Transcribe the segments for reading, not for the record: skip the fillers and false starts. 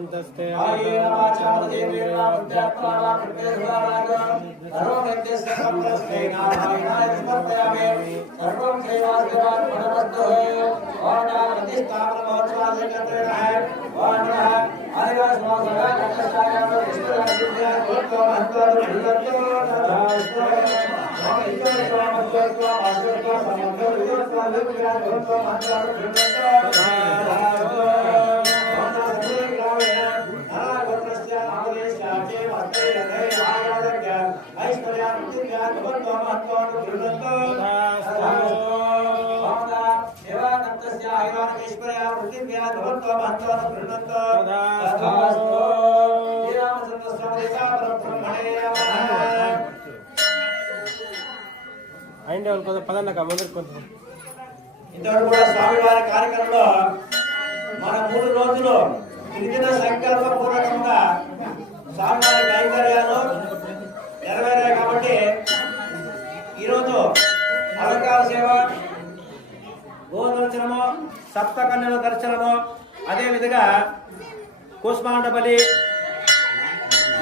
अंतस्ते ఇంతవరకు కూడా స్వామివారి కార్యక్రమంలో మన 3 రోజులు గిరిజన సంకల్ప పూర్వకంగా స్వామివారి కైంకర్యాలు నెరవేరాయి కాబట్టి ఈరోజు అలంకార సేవ, గో దర్శనము, సప్త కన్యల దర్శనము, అదేవిధంగా కూష్మాండ బలి,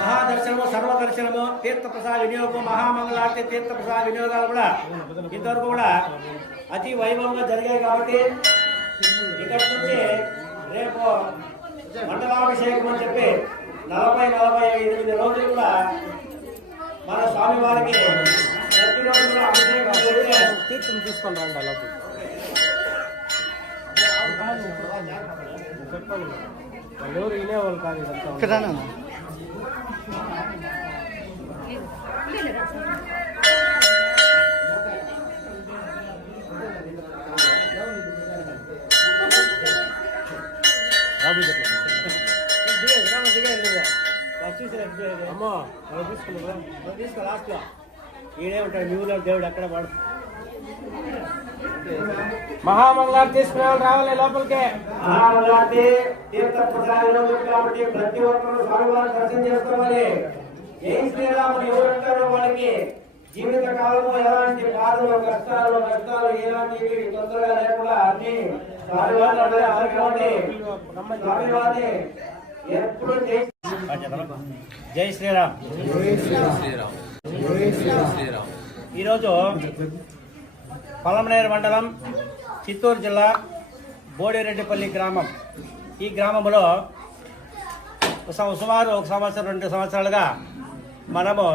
మహాదర్శనము, సర్వదర్శనము, తీర్థప్రసాద వినియోగం, మహామంగళార్తి తీర్థప్రసాద వినియోగాలు కూడా ఇంతవరకు కూడా అతి వైభవంగా జరిగాయి కాబట్టి ఇక్కడి నుంచి రేపు మండలాభిషేకం అని చెప్పి 40-48 రోజులు కూడా మన స్వామివారికి ప్రతిరోజు కూడా అభిషేకం తీర్థం తీసుకొని రండి. అలా చెప్పండి, ఎవరు వినేవాళ్ళు కాదు ఇదంతా. అమ్మో తీసుకున్నా తీసుకో లాస్ట్ లో ఈడే ఉంటాడు న్యూలో దేవుడు అక్కడ వాడు. మహామంగళార్తి తీసుకునే వాళ్ళు రావాలి లోపలికే. మహామంగళార్తి తీర్థప్రసాదంలో కాబట్టి ప్రతి ఒక్కరు స్వామివారిని దర్శనం చేసుకోవాలి. జై శ్రీరాములు ఎవరంటారో వాళ్ళకి జీవిత కాలంలో ఎలాంటి బాధలు, కష్టాలు ఎలాంటివి తొందరగా లేకుండా అన్ని స్వామివారిని ఎప్పుడు జై శ్రీరామ్. ఈరోజు పలమనేరు మండలం, చిత్తూరు జిల్లా, బోడిరెడ్డిపల్లి గ్రామం. ఈ గ్రామంలో సుమారు 1 సంవత్సరం 2 సంవత్సరాలుగా మనము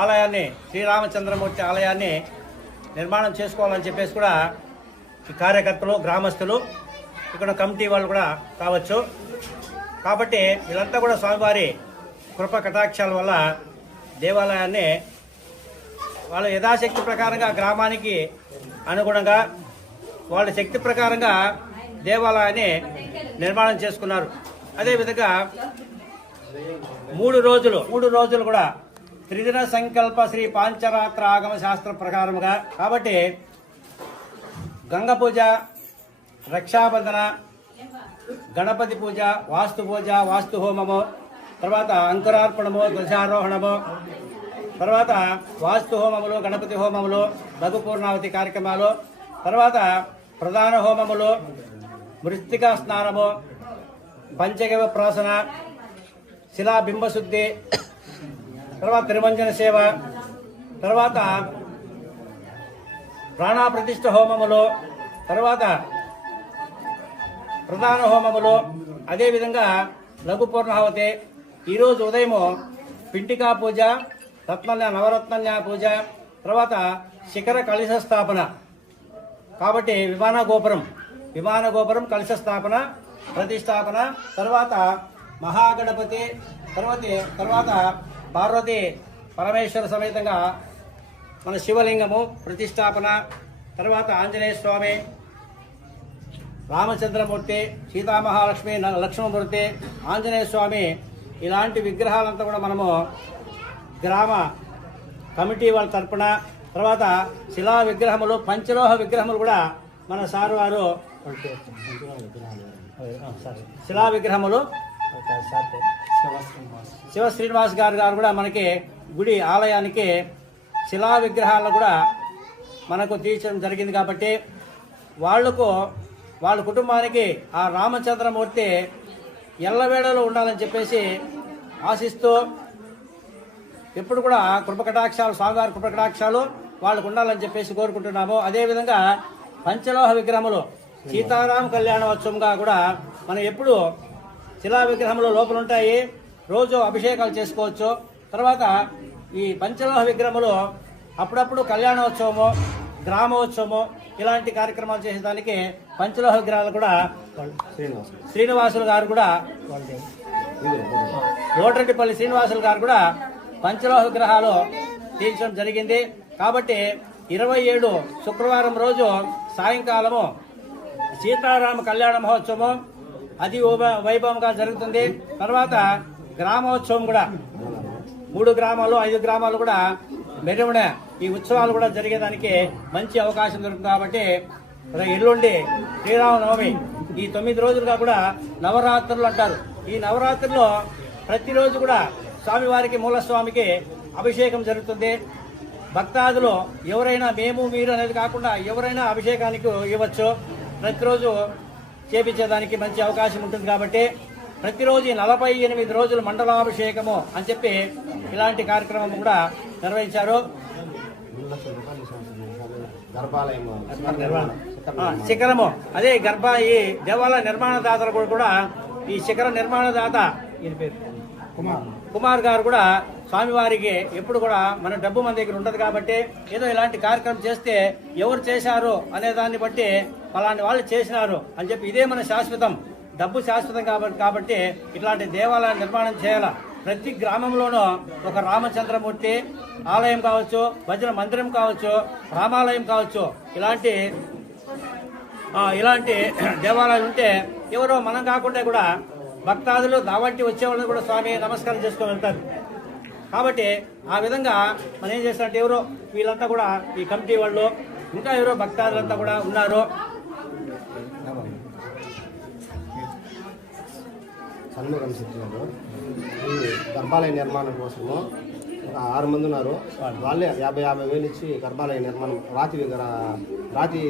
ఆలయాన్ని, శ్రీరామచంద్రమూర్తి ఆలయాన్ని నిర్మాణం చేసుకోవాలని చెప్పేసి కూడా ఈ కార్యకర్తలు, గ్రామస్తులు, ఇక్కడ కమిటీ వాళ్ళు కూడా కావచ్చు. కాబట్టి వీళ్ళంతా కూడా స్వామివారి కృప కటాక్షాల వల్ల దేవాలయాన్ని వాళ్ళ యథాశక్తి ప్రకారంగా గ్రామానికి అనుగుణంగా వాళ్ళ శక్తి ప్రకారంగా దేవాలయాన్ని నిర్మాణం చేసుకున్నారు. అదేవిధంగా 3 రోజులు కూడా త్రిదిన సంకల్ప శ్రీ పాంచరాత్ర ఆగమ శాస్త్ర ప్రకారముగా కాబట్టి గంగ పూజ, రక్షాబంధన, గణపతి పూజ, వాస్తు పూజ, వాస్తు హోమము, తర్వాత అంకురార్పణము, ధ్వజారోహణము, తర్వాత వాస్తు హోమములు, గణపతి హోమములు, లఘు పూర్ణావతి కార్యక్రమాలు, తర్వాత ప్రధాన హోమములు, మృత్తికా స్నానము, పంచగవ ప్రాసన, శిలా బింబశుద్ధి, తర్వాత తిరుమంజన సేవ, తర్వాత ప్రాణాప్రతిష్ఠ హోమములు, తర్వాత ప్రధాన హోమములు, అదేవిధంగా లఘు పూర్ణావతి. ఈరోజు ఉదయము పింటికా పూజ, నవరత్నన్యా పూజ, తర్వాత శిఖర కలశ స్థాపన. కాబట్టి విమాన గోపురం కలశ స్థాపన, ప్రతిష్టాపన, తర్వాత మహాగణపతి, తర్వాత పార్వతి పరమేశ్వర సమేతంగా మన శివలింగము ప్రతిష్టాపన, తర్వాత ఆంజనేయ స్వామి, రామచంద్రమూర్తి, సీతామహాలక్ష్మి, లక్ష్మణమూర్తి, ఆంజనేయ స్వామి, ఇలాంటి విగ్రహాలంతా కూడా మనము గ్రామ కమిటీ వాళ్ళ తరపున, తర్వాత శిలా విగ్రహములు, పంచలోహ విగ్రహములు కూడా మన సారు వారు శిలా విగ్రహములు శివ శ్రీనివాస్ గారు కూడా మనకి గుడి ఆలయానికి శిలా విగ్రహాలను కూడా మనకు తీర్చడం జరిగింది. కాబట్టి వాళ్ళ కుటుంబానికి ఆ రామచంద్రమూర్తి ఎల్లవేళలో ఉండాలని చెప్పేసి ఆశిస్తూ ఎప్పుడు కూడా కృపకటాక్షాలు, స్వామివారి కృపకటాక్షాలు వాళ్ళకు ఉండాలని చెప్పేసి కోరుకుంటున్నాము. అదేవిధంగా పంచలోహ విగ్రహములు సీతారామ కళ్యాణోత్సవంగా కూడా మనం ఎప్పుడు శిలా విగ్రహములు లోపల ఉంటాయి, రోజు అభిషేకాలు చేసుకోవచ్చు. తర్వాత ఈ పంచలోహ విగ్రహములు అప్పుడప్పుడు కళ్యాణోత్సవము, గ్రామోత్సవము ఇలాంటి కార్యక్రమాలు చేసేదానికి పంచలోహ విగ్రహాలు కూడా శ్రీనివాసులు గారు కూడా, రోడ్రెడ్డిపల్లి శ్రీనివాసులు గారు కూడా పంచలోహ విగ్రహాలు తీర్చడం జరిగింది. కాబట్టి 27 శుక్రవారం రోజు సాయంకాలము సీతారామ కళ్యాణ మహోత్సవం అతి వైభవంగా జరుగుతుంది. తర్వాత గ్రామోత్సవం కూడా 3 గ్రామాలు 5 గ్రామాలు కూడా మెరుగున ఈ ఉత్సవాలు కూడా జరిగేదానికి మంచి అవకాశం దొరుకుతుంది. కాబట్టి ఎల్లుండి శ్రీరామనవమి, ఈ 9 రోజులుగా కూడా నవరాత్రులు అంటారు. ఈ నవరాత్రుల్లో ప్రతిరోజు కూడా స్వామివారికి, మూలస్వామికి అభిషేకం జరుగుతుంది. భక్తాదులు ఎవరైనా మేము మీరు అనేది కాకుండా ఎవరైనా అభిషేకానికి ఇవ్వచ్చు. ప్రతిరోజు చేపించేదానికి మంచి అవకాశం ఉంటుంది. కాబట్టి ప్రతిరోజు 48 రోజులు మండలాభిషేకము అని చెప్పి ఇలాంటి కార్యక్రమం కూడా నిర్వహించారు. శిఖరము అదే ఈ దేవాలయ నిర్మాణదాతలు కూడా ఈ శిఖర నిర్మాణదాత కుమార్ గారు కూడా స్వామివారికి ఎప్పుడు కూడా మన డబ్బు మన దగ్గర ఉండదు. కాబట్టి ఏదో ఇలాంటి కార్యక్రమం చేస్తే ఎవరు చేశారు అనే దాన్ని బట్టి అలాంటి వాళ్ళు చేసినారు అని చెప్పి ఇదే మన శాశ్వతం, డబ్బు శాశ్వతం కాబట్టి ఇట్లాంటి దేవాలయ నిర్మాణం చేయాల. ప్రతి గ్రామంలోనూ ఒక రామచంద్రమూర్తి ఆలయం కావచ్చు, భజన మందిరం కావచ్చు, రామాలయం కావచ్చు, ఇలాంటి దేవాలయాలు ఉంటే ఎవరో మనం కాకుండా కూడా భక్తాదులు దావంటి వచ్చేవాళ్ళని కూడా స్వామి నమస్కారం చేసుకొని వెళ్తారు. కాబట్టి ఆ విధంగా మనం ఏం చేస్తారంటే ఎవరో వీళ్ళంతా కూడా ఈ కమిటీ వాళ్ళు ఇంకా ఎవరో భక్తాదులంతా కూడా ఉన్నారు. సన్ముఖం శెట్టినారు. ఈ గర్భాలయ నిర్మాణం కోసము ఒక 6 మంది ఉన్నారు. వాళ్ళే 50,000 ఇచ్చి గర్భాలయ నిర్మాణం రాతి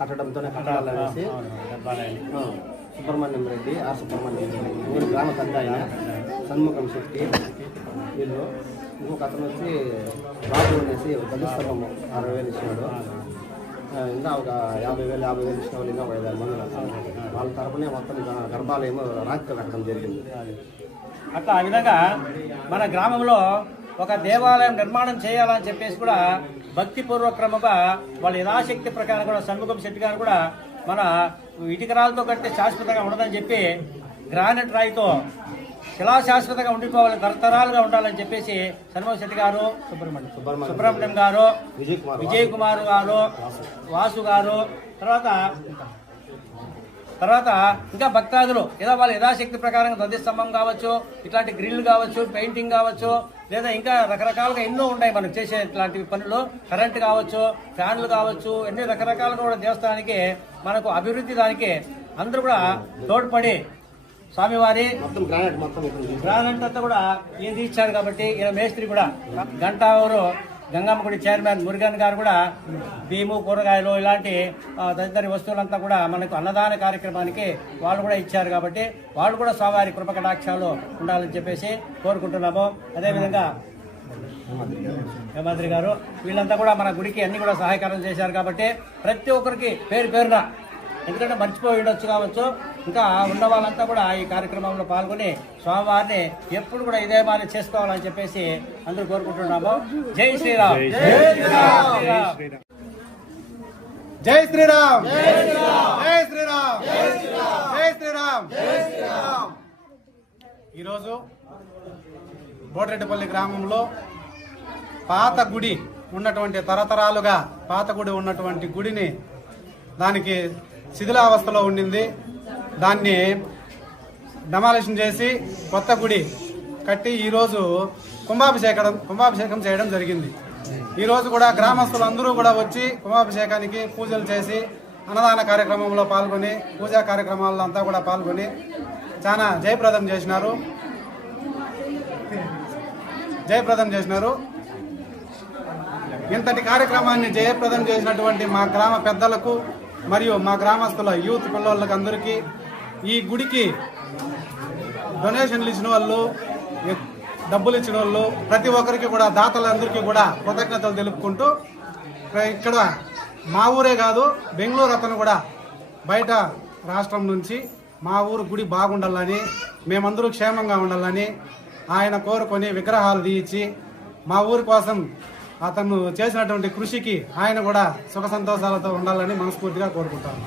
కట్టడంతోనే కట్టాలనేసి సుబ్రహ్మణ్యం రెడ్డి, సుబ్రహ్మణ్యం రెడ్డి గ్రామ పెద్ద ఆయన, సన్ముఖం శెట్టి వీళ్ళు. ఇంకొక అతను వచ్చి రాజు అనేసి ధ్వజస్తంభము 60,000 ఇచ్చినాడు. ఇంకా ఒక 50,000 ఇచ్చిన వాళ్ళు ఇంకా 5,000 మంది వాళ్ళ తరపునే మొత్తం గర్భాలయం రాతితో కట్టడం జరిగింది. అట్లా ఆ విధంగా మన గ్రామంలో ఒక దేవాలయం నిర్మాణం చేయాలని చెప్పేసి కూడా భక్తిపూర్వక్రమంగా వాళ్ళ యథాశక్తి ప్రకారం కూడా సన్ముఖం శెట్టి గారు కూడా మన ఇటుకరాలతో కట్టే శాశ్వతంగా ఉండదని చెప్పి గ్రానైట్ రాయితో శిలా శాశ్వతంగా ఉండిపోవాలని, తరతరాలుగా ఉండాలని చెప్పేసి సన్ముఖం శెట్టి గారు, సుబ్రహ్మణ్యం గారు, విజయ్ కుమార్ గారు, వాసు గారు, తర్వాత ఇంకా భక్తాదులు ఏదో వాళ్ళ యథాశక్తి ప్రకారం ధ్వజస్తంభం కావచ్చు, ఇట్లాంటి గ్రిల్ కావచ్చు, పెయింటింగ్ కావచ్చు, లేదా ఇంకా రకరకాలుగా ఎన్నో ఉన్నాయి మనకు చేసే ఇట్లాంటి పనులు, కరెంటు కావచ్చు, ఫ్యాన్లు కావచ్చు, ఎన్ని రకరకాలుగా కూడా దేవస్థానానికి మనకు అభివృద్ధి దానికి అందరూ కూడా తోడ్పడి స్వామివారి గ్రానైట్ అంతా కూడా ఈయన తీర్చారు. కాబట్టి ఈయన మేస్త్రి కూడా గంటావూరు గంగమ్మ గుడి చైర్మన్ మురుగన్ గారు కూడా బియ్యము, కూరగాయలు ఇలాంటి తదితర వస్తువులంతా కూడా మనకు అన్నదాన కార్యక్రమానికి వాళ్ళు కూడా ఇచ్చారు. కాబట్టి వాళ్ళు కూడా స్వామివారి కృపకటాక్షాలు ఉండాలని చెప్పేసి కోరుకుంటున్నాము. అదేవిధంగా హేమాద్రి గారు వీళ్ళంతా కూడా మన గుడికి అన్ని కూడా సహాయకారం చేశారు. కాబట్టి ప్రతి ఒక్కరికి పేరు పేరున, ఎందుకంటే మర్చిపోయి ఉండొచ్చు కావచ్చు, ఇంకా ఉన్న వాళ్ళంతా కూడా ఈ కార్యక్రమంలో పాల్గొని స్వామివారిని ఎప్పుడు కూడా ఇదే మారి చేసుకోవాలని చెప్పేసి అందరూ కోరుకుంటున్నాము. జై శ్రీరామ్, జై శ్రీరామ్, జై శ్రీరామ్, జై శ్రీరామ్, జై శ్రీరామ్, జై శ్రీరామ్. ఈరోజు బోటిరెడ్డిపల్లి గ్రామంలో పాత గుడి ఉన్నటువంటి తరతరాలుగా పాత గుడి ఉన్నటువంటి గుడిని దానికి శిథిలావస్థలో ఉండింది. దాన్ని డెమాలిషన్ చేసి కొత్త గుడి కట్టి ఈరోజు కుంభాభిషేకం చేయడం జరిగింది. ఈరోజు కూడా గ్రామస్తులందరూ కూడా వచ్చి కుంభాభిషేకానికి పూజలు చేసి అన్నదాన కార్యక్రమంలో పాల్గొని పూజా కార్యక్రమాల్లో అంతా కూడా పాల్గొని చాలా జయప్రదం చేసినారు. ఇంతటి కార్యక్రమాన్ని జయప్రదం చేసినటువంటి మా గ్రామ పెద్దలకు మరియు మా గ్రామస్తుల యూత్ పిల్లలకు అందరికీ ఈ గుడికి డొనేషన్లు ఇచ్చిన వాళ్ళు, డబ్బులు ఇచ్చిన వాళ్ళు, ప్రతి ఒక్కరికి కూడా, దాతలందరికీ కూడా కృతజ్ఞతలు తెలుపుకుంటూ, ఇక్కడ మా ఊరే కాదు బెంగళూరు అతను కూడా బయట రాష్ట్రం నుంచి మా ఊరు గుడి బాగుండాలని, మేమందరూ క్షేమంగా ఉండాలని ఆయన కోరుకొని విగ్రహాలు తీయించి మా ఊరి కోసం అతను చేసినటువంటి కృషికి ఆయన కూడా సుఖ సంతోషాలతో ఉండాలని మనస్ఫూర్తిగా కోరుకుంటాను.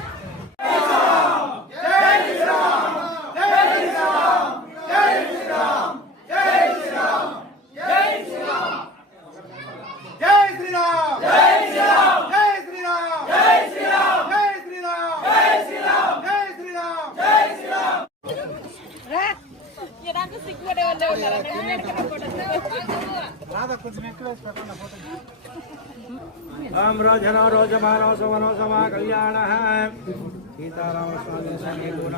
రామరాజనో రోజమానో సుమనో సమా కళ్యాణ సీతారామ స్వామి గుణ